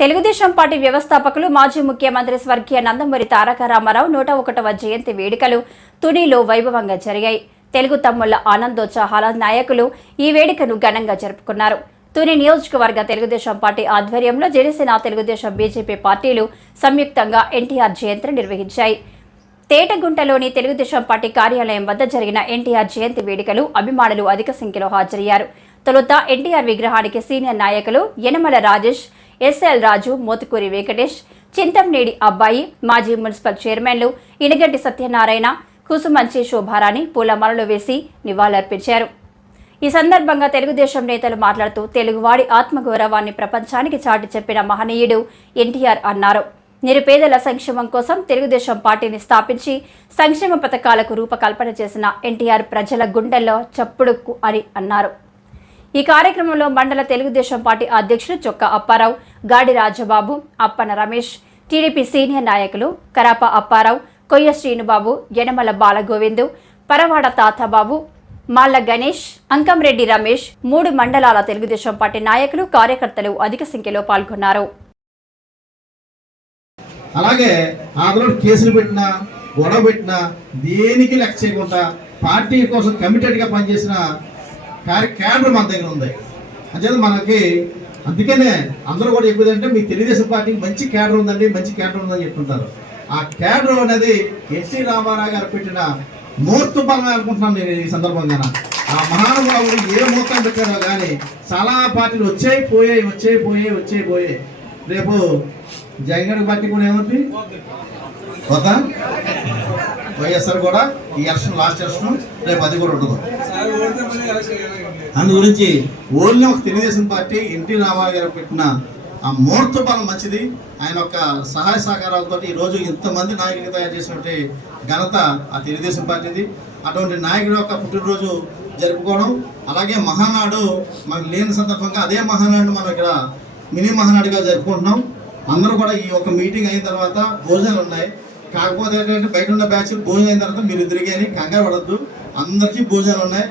Telugu Desam party వ్యవస్థాపకులు మాజీ ముఖ్యమంత్రి స్వర్గీయ నందమూరి తారక రామారావు నూట ఒకటవ జయంతి వేడుకలు తునిలో వైభవంగా జరిగాయి. తెలుగు తమ్ముళ్ళ ఆనందోత్సాహాల నాయకులు ఈ వేడుకను ఘనంగా జరుపుకున్నారు. తుని నియోజకవర్గ తెలుగుదేశం పార్టీ ఆధ్వర్యంలో జనసేన తెలుగుదేశం బీజేపీ పార్టీలు సంయుక్తంగా ఎన్టీఆర్ జయంతిని నిర్వహించాయి. తేటగుంటలోని తెలుగుదేశం పార్టీ కార్యాలయం వద్ద జరిగిన ఎన్టీఆర్ జయంతి వేడుకలు అభిమానులు అధిక సంఖ్యలో హాజరయ్యారు. తొలుత ఎన్టీఆర్ విగ్రహానికి సీనియర్ నాయకులు యనమల రాజేష్ ఎస్ఎల్ రాజు మోతుకూరి వెంకటేష్ చింతంనేడి అబ్బాయి మాజీ మున్సిపల్ చైర్మన్లు ఇనగంటి సత్యనారాయణ కుసుమంచి శోభారాణి పూలమాలలు వేసి నివాళులర్పించారు. ఈ సందర్భంగా తెలుగుదేశం నేతలు మాట్లాడుతూ తెలుగువాడి ఆత్మగౌరవాన్ని ప్రపంచానికి చాటి చెప్పిన మహనీయుడు ఎన్టీఆర్ అన్నారు. నిరుపేదల సంక్షేమం కోసం తెలుగుదేశం పార్టీని స్థాపించి సంక్షేమ పథకాలకు రూపకల్పన చేసిన ఎన్టీఆర్ ప్రజల గుండెల్లో చప్పుడుక్కు అని అన్నారు. ఈ కార్యక్రమంలో మండల తెలుగుదేశం పార్టీ అధ్యక్షుడు చొక్క అప్పారావు గాడి రాజబాబు అప్పన రమేష్ టీడీపీ సీనియర్ నాయకులు కరాప అప్పారావు కొయ్య శ్రీనుబాబు యనమల బాలగోవిందు పరవాడ తాతాబాబు మాల్ల గణేష్ అంకంరెడ్డి రమేష్ మూడు మండలాల తెలుగుదేశం పార్టీ నాయకులు కార్యకర్తలు అధిక సంఖ్యలో పాల్గొన్నారు. అలాగే ఆంధ్రలో కేసులు పెట్టినా గొడవ పెట్టినా దేనికి లెక్క చేయకుండా పార్టీ కోసం కమిటెడ్గా పనిచేసిన క్యాడర్ మన దగ్గర ఉంది. అంచేత మనకి అందుకనే అందరూ కూడా చెప్పేది అంటే మీ తెలుగుదేశం పార్టీకి మంచి క్యాడర్ ఉందండి మంచి క్యాడర్ ఉందని చెప్తుంటారు. ఆ క్యాడర్ అనేది ఎన్టీ రామారావు గారు పెట్టిన మూర్తి బలం అనుకుంటున్నాను నేను ఈ సందర్భంగా. ఆ మహానుభావుడు ఏ మూర్తం పెట్టారో కానీ చాలా పార్టీలు వచ్చాయి పోయాయి వచ్చాయి పోయాయి వచ్చాయి పోయాయి. రేపు జగన్ పార్టీ కూడా ఏమవుతుంది కొత్త వైఎస్ఆర్ కూడా ఈ ఎలక్షన్ లాస్ట్ ఎలక్షన్ రేపు అది కూడా ఉండదు. అందు గురించి ఓన్లీ ఒక తెలుగుదేశం పార్టీ ఎన్టీ రామారావు గారు పెట్టిన ఆ ముహూర్త బలం మంచిది. ఆయన యొక్క సహాయ సహకారాలతో ఈ రోజు ఇంతమంది నాయకులు తయారు చేసినటువంటి ఘనత ఆ తెలుగుదేశం పార్టీది. అటువంటి నాయకుడు యొక్క పుట్టినరోజు జరుపుకోవడం అలాగే మహానాడు మనకు లేని సందర్భంగా అదే మహానాడు మనం ఇక్కడ మినీ మహానాడుగా జరుపుకుంటున్నాం. అందరూ కూడా ఈ యొక్క మీటింగ్ అయిన తర్వాత భోజనాలు ఉన్నాయి. కాకపోతే ఏంటంటే బయట ఉన్న బ్యాచ్ భోజనం అయిన తర్వాత మీరు ఇద్దరికి అని కంగారు పడద్దు. అందరికీ భోజనాలు ఉన్నాయి.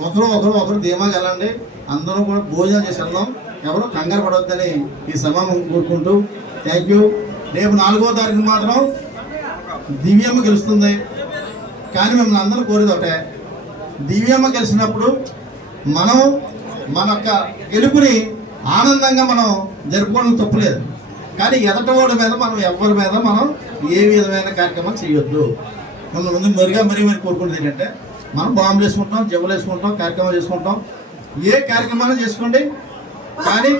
ఒకరు ఒకరు ఒకరు ధీమాగా వెళ్ళండి. అందరూ కూడా భోజనం చేసి వెళ్దాం. ఎవరు కంగారు పడవద్దని ఈ సమయం కోరుకుంటూ థ్యాంక్ యూ రేపు నాలుగో తారీఖు మాత్రం దివ్యమ్మ గెలుస్తుంది. కానీ మిమ్మల్ని అందరూ కోరేది ఒకటే. దివ్యమ్మ గెలిచినప్పుడు మనం మన యొక్క గెలుపుని ఆనందంగా మనం జరుపుకోవడం తప్పులేదు. కానీ ఎదటవాడి మీద మనం ఎవరి మీద మనం ఏ విధమైన కార్యక్రమం చేయొద్దు. మన ముందు మరిగా మరీ మరి కోరుకునేది ఏంటంటే మనం బాంబులు వేసుకుంటాం జబ్బులు వేసుకుంటాం కార్యక్రమాలు చేసుకుంటాం ఏ కార్యక్రమాలు చేసుకోండి కానీ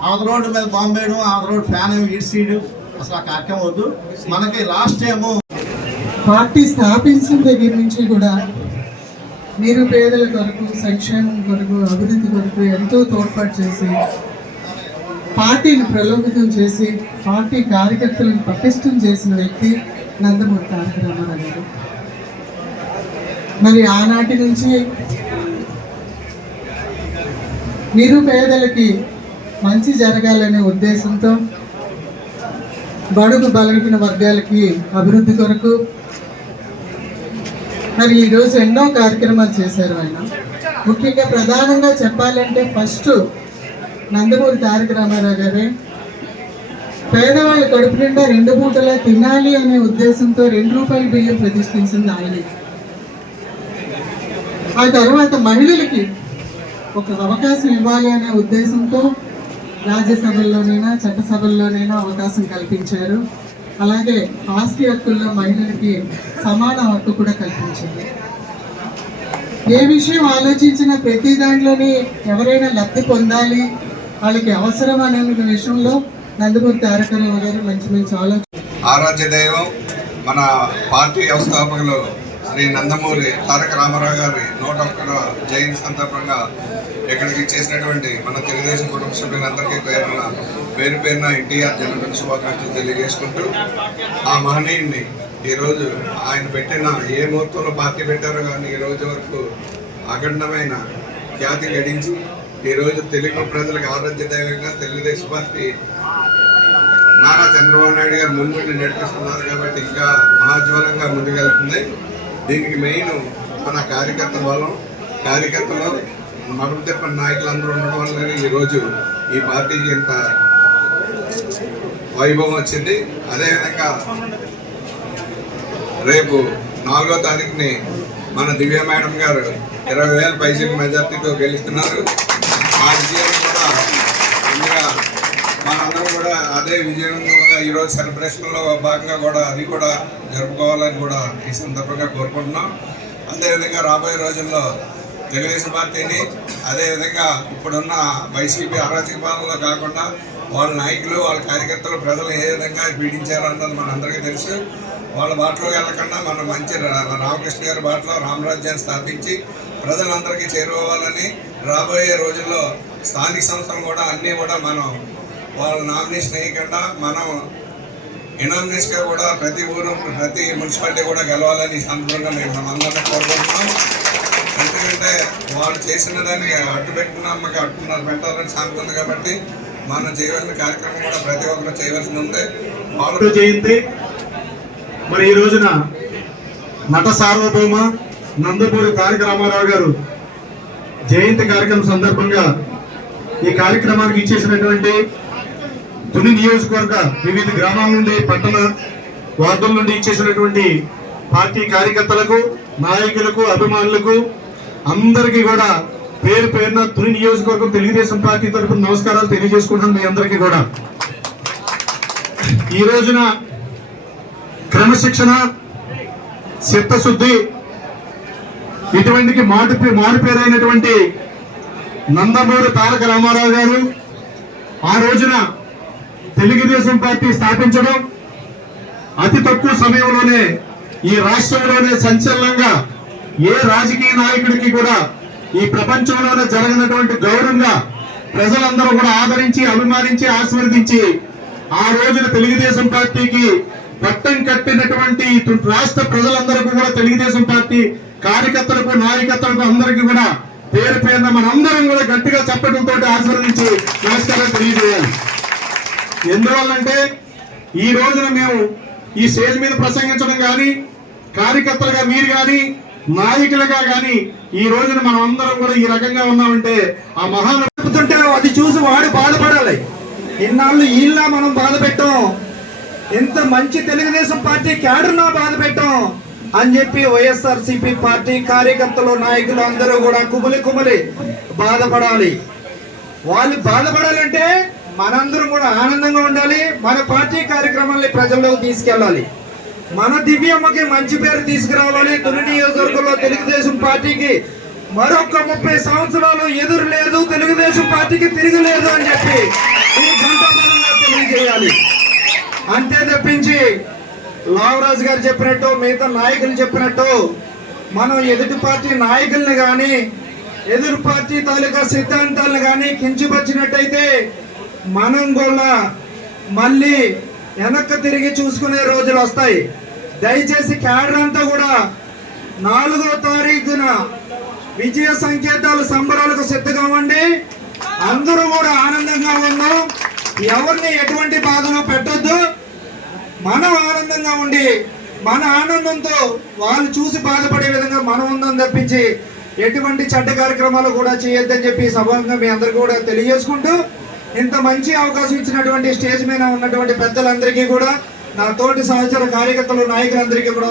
అవతల రోడ్డు మీద బాంబు వేయడం అవతల రోడ్డు ఫ్యాన్ ఈడ్సీయడం అసలు ఆ కార్యక్రమం వద్దు. మనకి లాస్ట్ ఏమో పార్టీ స్థాపించిన దగ్గర నుంచి కూడా నిరుపేదల కొరకు సంక్షేమం కొరకు అభివృద్ధి కొరకు ఎంతో తోడ్పాటు చేసి పార్టీని ప్రలోభితం చేసి పార్టీ కార్యకర్తలను పటిష్టం చేసిన వ్యక్తి నందమూరి తారక రామారావు గారు. మరి ఆనాటి నుంచి నిరుపేదలకి మంచి జరగాలనే ఉద్దేశంతో బడుగు బలగిన వర్గాలకి అభివృద్ధి కొరకు మరి ఈరోజు ఎన్నో కార్యక్రమాలు చేశారు ఆయన. ముఖ్యంగా ప్రధానంగా చెప్పాలంటే ఫస్ట్ నందమూరి తారక రామారావు గారే. పేదవాళ్ళ కడుపు నిండా రెండు పూటలా తినాలి అనే ఉద్దేశంతో రెండు రూపాయల బియ్యం ప్రతిష్ఠించింది ఆయనే. ఆ తర్వాత మహిళలకి ఒక అవకాశం ఇవ్వాలి అనే ఉద్దేశంతో రాజ్యసభల్లోనైనా చట్టసభల్లోనైనా అవకాశం కల్పించారు. అలాగే ఆస్తి హక్కుల్లో మహిళలకి సమాన హక్కు కూడా కల్పించింది ఏ విషయం ఆలోచించినా ప్రతి దాంట్లోని ఎవరైనా లబ్ధి పొందాలి వాళ్ళకి అవసరం అనే విషయంలో నందమూరి తారక రామారావు గారు మంచి మంచి ఆలోచన ఆరాధ్య దైవం మన పార్టీ వ్యవస్థాపకులు శ్రీ నందమూరి తారక రామారావు గారి నూట ఒక్కట జయంతి సందర్భంగా ఇక్కడికి చేసినటువంటి మన తెలుగుదేశం కుటుంబ సభ్యులందరికీ పేరున పేరు పేరున ఎన్టీఆర్ జన్మదిన శుభాకాంక్షలు తెలియజేసుకుంటూ ఆ మహనీయుడిని ఈరోజు ఆయన పెట్టిన ఏ ముహూర్తంలో పార్టీ పెట్టారో కానీ ఈ రోజు వరకు అఖండమైన ఖ్యాతి గడించి ఈరోజు తెలుగు ప్రజలకు ఆరాధ్య దైవంగా తెలుగుదేశం పార్టీ నారా చంద్రబాబు నాయుడు గారు ముందుండి నడిపిస్తున్నారు కాబట్టి ఇంకా మహాజ్వలంగా ముందుకెళ్తుంది. దీనికి మెయిన్ మన కార్యకర్త బలం కార్యకర్తలు మనం తిప్పని నాయకులు అందరూ ఉండడం వల్లనే ఈరోజు ఈ పార్టీకి ఇంత వైభవం వచ్చింది. అదేవిధంగా రేపు నాలుగో తారీఖుని మన దివ్య మేడం గారు ఇరవై వేల పైసలు మెజార్టీతో గెలుస్తున్నారు. ఆ విజయం మనందరం కూడా అదే విజయంగా ఈరోజు సెలబ్రేషన్లో భాగంగా కూడా అది కూడా జరుపుకోవాలని కూడా ఈ సందర్భంగా కోరుకుంటున్నాం. అదేవిధంగా రాబోయే రోజుల్లో తెలుగుదేశం పార్టీని అదేవిధంగా ఇప్పుడున్న వైసీపీ అరాచక పాలనలో కాకుండా వాళ్ళ నాయకులు వాళ్ళ కార్యకర్తలు ప్రజలు ఏ విధంగా పీడించారన్నది మనందరికీ తెలుసు. వాళ్ళ బాటలో వెళ్ళకుండా మనం మంచి రా- రామకృష్ణ గారి బాటలో రామరాజ్యాన్ని స్థాపించి ప్రజలందరికీ చేరుకోవాలని రాబోయే రోజుల్లో స్థానిక సంస్థలు కూడా అన్నీ కూడా మనం వాళ్ళ నామినేషన్ వేయకుండా మనం ఇనామినేషన్గా కూడా ప్రతి ఊరు ప్రతి మున్సిపాలిటీ కూడా గెలవాలని ఈ సందర్భంగా మేము మనందరినీ కోరుకుంటున్నాం. ఎందుకంటే వాళ్ళు చేసిన దాన్ని అడ్డు పెట్టిన మాకు పెట్టాలని సాగుతుంది కాబట్టి మనం చేయవలసిన కార్యక్రమం కూడా ప్రతి ఒక్కరు చేయవలసి ఉంది. వాళ్ళు జయంతి. మరి ఈ రోజున నట సార్వభౌమ నందమూరి తారక రామారావు గారు జయంతి కార్యక్రమం సందర్భంగా ఈ కార్యక్రమానికి ఇచ్చేసినటువంటి తుని నియోజకవర్గ వివిధ గ్రామాల నుండి పట్టణ వార్డుల నుండి ఇచ్చేసినటువంటి పార్టీ కార్యకర్తలకు నాయకులకు అభిమానులకు అందరికీ కూడా పేరు పేరున తుని నియోజకవర్గం తెలుగుదేశం పార్టీ తరఫున నమస్కారాలు తెలియజేసుకుంటున్నాను మీ అందరికీ కూడా. ఈ రోజున క్రమశిక్షణ చిత్తశుద్ధి ఇటువంటి మాటు మారు పేరైనటువంటి నందమూరి తారక రామారావు గారు ఆ రోజున తెలుగుదేశం పార్టీ స్థాపించడం అతి తక్కువ సమయంలోనే ఈ రాష్ట్రంలోనే సంచలనంగా ఏ రాజకీయ నాయకుడికి కూడా ఈ ప్రపంచంలోనే జరిగినటువంటి గౌరవంగా ప్రజలందరూ కూడా ఆదరించి అభిమానించి ఆశీర్వదించి ఆ రోజున తెలుగుదేశం పార్టీకి పట్టం కట్టినటువంటి రాష్ట్ర ప్రజలందరికీ కూడా తెలుగుదేశం పార్టీ కార్యకర్తలకు నాయకత్వలకు అందరికీ కూడా పేరు పేరున మనందరం కూడా గట్టిగా చెప్పడంతో ఆశీర్వదించి నమస్కారం తెలియజేయాలి. ఎందువల్లంటే ఈ రోజున మేము ఈ స్టేజ్ మీద ప్రసంగించడం కానీ కార్యకర్తలుగా మీరు కానీ నాయకులుగా కానీ ఈ రోజున మనం అందరం కూడా ఈ రకంగా ఉన్నామంటే ఆ మహాన్ చెబుతుంటే అది చూసి వాడు బాధపడాలి. ఇన్నాళ్ళు ఈళ్ళ మనం బాధ పెట్టాం. ఎంత మంచి తెలుగుదేశం పార్టీ క్యాడర్నా బాధ పెట్టాం అని చెప్పి వైఎస్ఆర్సీపీ పార్టీ కార్యకర్తలు నాయకులు అందరూ కూడా కుమిలి కుమిలి బాధపడాలి. వాళ్ళు బాధపడాలంటే మనందరం కూడా ఆనందంగా ఉండాలి. మన పార్టీ కార్యక్రమాల్ని ప్రజల్లోకి తీసుకెళ్ళాలి. మన దివ్యమ్మకి మంచి పేరు తీసుకురావాలి. తొలి నియోజకవర్గంలో తెలుగుదేశం పార్టీకి మరొక ముప్పై సంవత్సరాలు ఎదురు లేదు. తెలుగుదేశం పార్టీకి తిరగలేదు అని చెప్పి ఈ ఘంటాపరంగా తెలియజేయాలి. అంతే తప్పించి లావరాజు గారు చెప్పినట్టు మిగతా నాయకులు చెప్పినట్టు మనం ఎదుటి పార్టీ నాయకుల్ని కానీ ఎదురు పార్టీ తాలూకా సిద్ధాంతాలను కానీ కించపరిచినట్టయితే మనం కూడా మళ్ళీ వెనక్కి తిరిగి చూసుకునే రోజులు వస్తాయి. దయచేసి క్యాడర్ అంతా కూడా నాలుగో తారీఖున విజయ సంకేతాలు సంబరాలకు సిద్ధంగా ఉండి అందరూ కూడా ఆనందంగా ఉన్నాం ఎవరిని ఎటువంటి బాధలో పెట్టొద్దు. మనం ఆనందంగా ఉండి మన ఆనందంతో వాళ్ళు చూసి బాధపడే విధంగా మనం ఉందని తప్పించి ఎటువంటి చెడ్డ కార్యక్రమాలు కూడా చేయొద్దని చెప్పి సభంగా మీ అందరికీ కూడా తెలియజేసుకుంటూ ఇంత మంచి అవకాశం ఇచ్చినటువంటి స్టేజ్ మీద ఉన్నటువంటి పెద్దలందరికీ కూడా నా తోటి సహచర కార్యకర్తలు నాయకులందరికీ కూడా